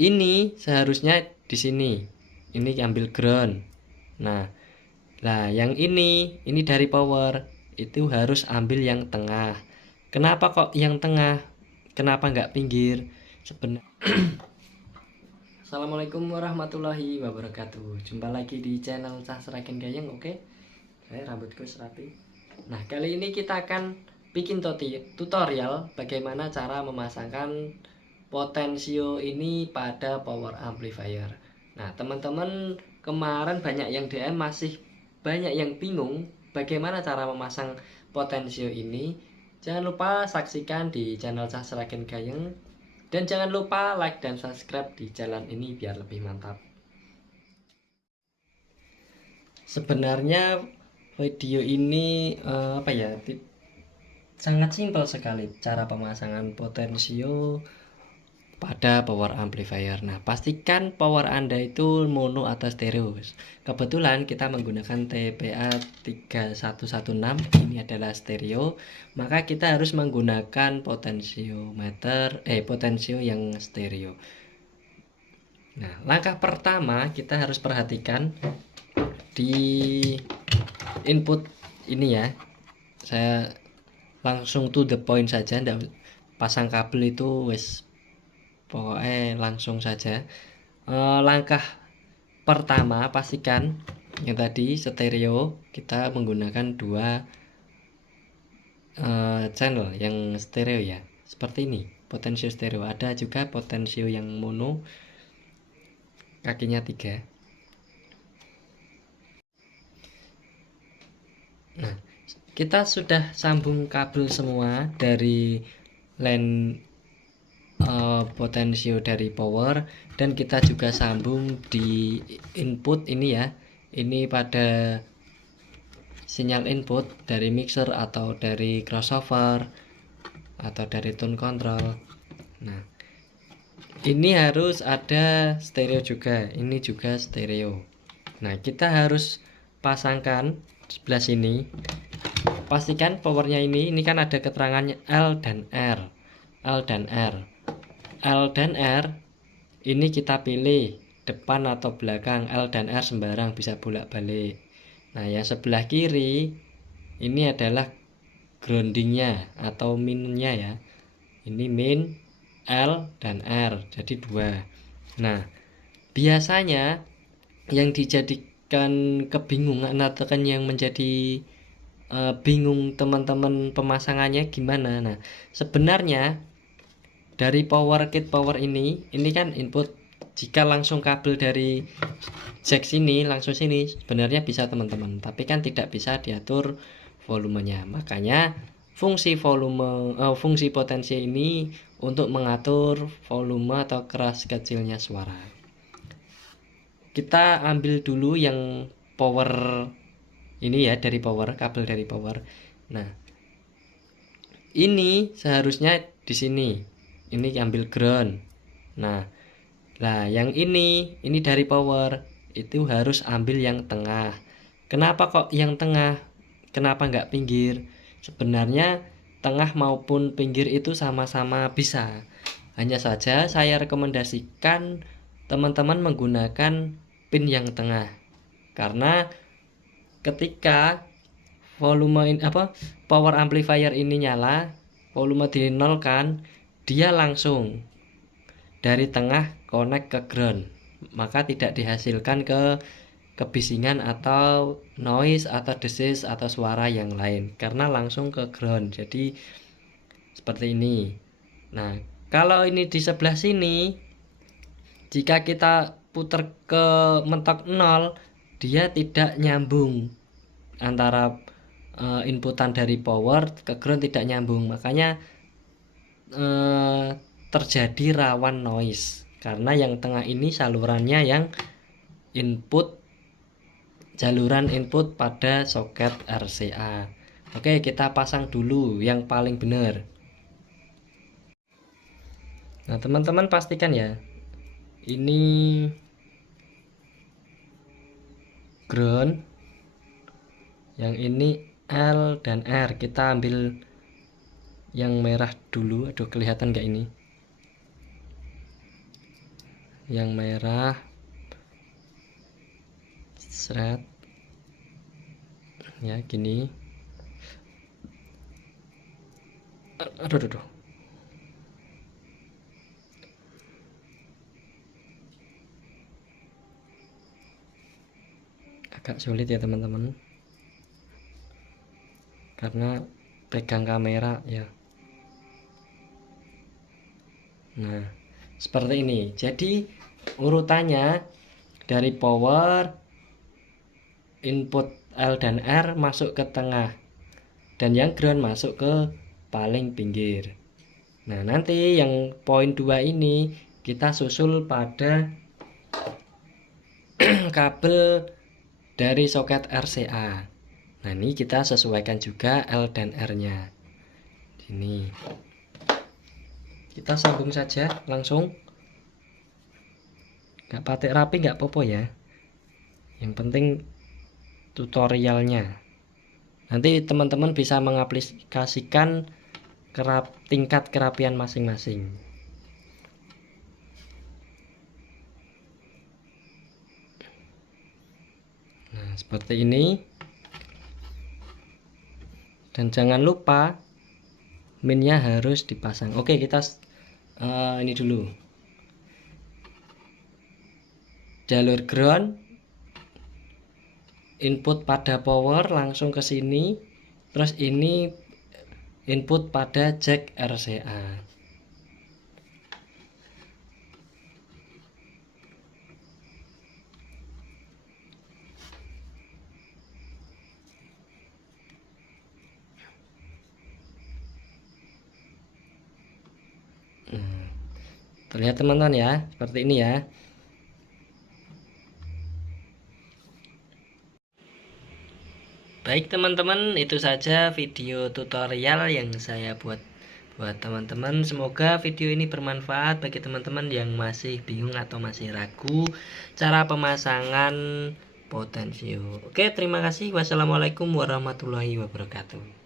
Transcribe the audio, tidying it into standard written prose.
ini seharusnya di sini. Ini ambil ground. Nah, yang ini dari power itu harus ambil yang tengah. Kenapa kok yang tengah? Kenapa nggak pinggir? Sebenarnya. Assalamualaikum warahmatullahi wabarakatuh. Jumpa lagi di channel Cah Seragen Gayeng. Oke, saya rambutku serapi. Nah, kali ini kita akan bikin tutorial bagaimana cara memasangkan potensio ini pada power amplifier. Nah, teman-teman kemarin banyak yang DM, masih banyak yang bingung bagaimana cara memasang potensio ini. Jangan lupa saksikan di channel Cah Seragen Gayeng, dan jangan lupa like dan subscribe di channel ini biar lebih mantap. Sebenarnya video ini sangat simpel sekali cara pemasangan potensio pada power amplifier. Nah, pastikan power Anda itu mono atau stereo. Kebetulan kita menggunakan TPA 3116, ini adalah stereo, maka kita harus menggunakan potensio yang stereo. Nah, langkah pertama kita harus perhatikan di input ini ya. Saya langsung to the point saja, ndak pasang kabel itu wes, pokoknya langsung saja. Langkah pertama, pastikan yang tadi stereo kita menggunakan dua channel yang stereo ya, seperti ini, potensio stereo. Ada juga potensio yang mono, kakinya 3. Nah, kita sudah sambung kabel semua dari line potensio dari power, dan kita juga sambung di input ini ya. Ini pada sinyal input dari mixer atau dari crossover atau dari tone control. Nah, ini harus ada stereo juga, ini juga stereo. Nah, kita harus pasangkan sebelah sini. Pastikan powernya ini kan ada keterangannya L dan R. L dan R. L dan R ini kita pilih depan atau belakang. L dan R sembarang, bisa bolak-balik. Nah, yang sebelah kiri ini adalah groundingnya atau minnya ya. Ini min, L dan R, jadi 2. Nah, biasanya yang dijadikan kebingungan atau kan yang menjadi bingung teman-teman pemasangannya gimana. Nah, sebenarnya dari power kit power ini kan input. Jika langsung kabel dari jack sini langsung sini sebenarnya bisa teman-teman, tapi kan tidak bisa diatur volumenya. Makanya fungsi potensi ini untuk mengatur volume atau keras kecilnya suara. Kita ambil dulu yang power ini ya, dari power, kabel dari power. Nah, ini seharusnya di sini. Ini ambil ground. Nah, yang ini dari power itu harus ambil yang tengah. Kenapa kok yang tengah? Kenapa nggak pinggir? Sebenarnya tengah maupun pinggir itu sama-sama bisa. Hanya saja saya rekomendasikan teman-teman menggunakan pin yang tengah, karena ketika power amplifier ini nyala, volume dinolkan, dia langsung dari tengah connect ke ground, maka tidak dihasilkan kebisingan atau noise atau desis atau suara yang lain, karena langsung ke ground. Jadi seperti ini. Nah, kalau ini di sebelah sini, jika kita putar ke mentok 0, dia tidak nyambung antara inputan dari power ke ground, tidak nyambung. Makanya terjadi rawan noise, karena yang tengah ini salurannya yang saluran input pada soket RCA. Oke, kita pasang dulu yang paling benar. Nah, teman-teman pastikan ya, ini ground, yang ini L dan R. Kita ambil yang merah dulu. Aduh, kelihatan nggak ini? yang merah, seret ya, gini. Aduh. Agak sulit ya teman-teman, karena pegang kamera ya. Nah, seperti ini. Jadi urutannya dari power, input L dan R masuk ke tengah, dan yang ground masuk ke paling pinggir. Nah, nanti yang poin 2 ini kita susul pada kabel dari soket RCA. Nah, ini kita sesuaikan juga L dan R-nya. Ini kita sambung saja langsung. Nggak patek rapi nggak apa-apa ya. Yang penting tutorialnya. Nanti teman-teman bisa mengaplikasikan tingkat kerapian masing-masing. Nah, seperti ini. Dan jangan lupa minnya harus dipasang. Oke, kita ini dulu. Jalur ground, input pada power langsung ke sini. Terus ini input pada jack RCA. Terlihat teman-teman ya, seperti ini ya. Baik teman-teman, itu saja video tutorial yang saya buat teman-teman. Semoga video ini bermanfaat bagi teman-teman yang masih bingung atau masih ragu cara pemasangan potensio. Oke, terima kasih. Wassalamualaikum warahmatullahi wabarakatuh.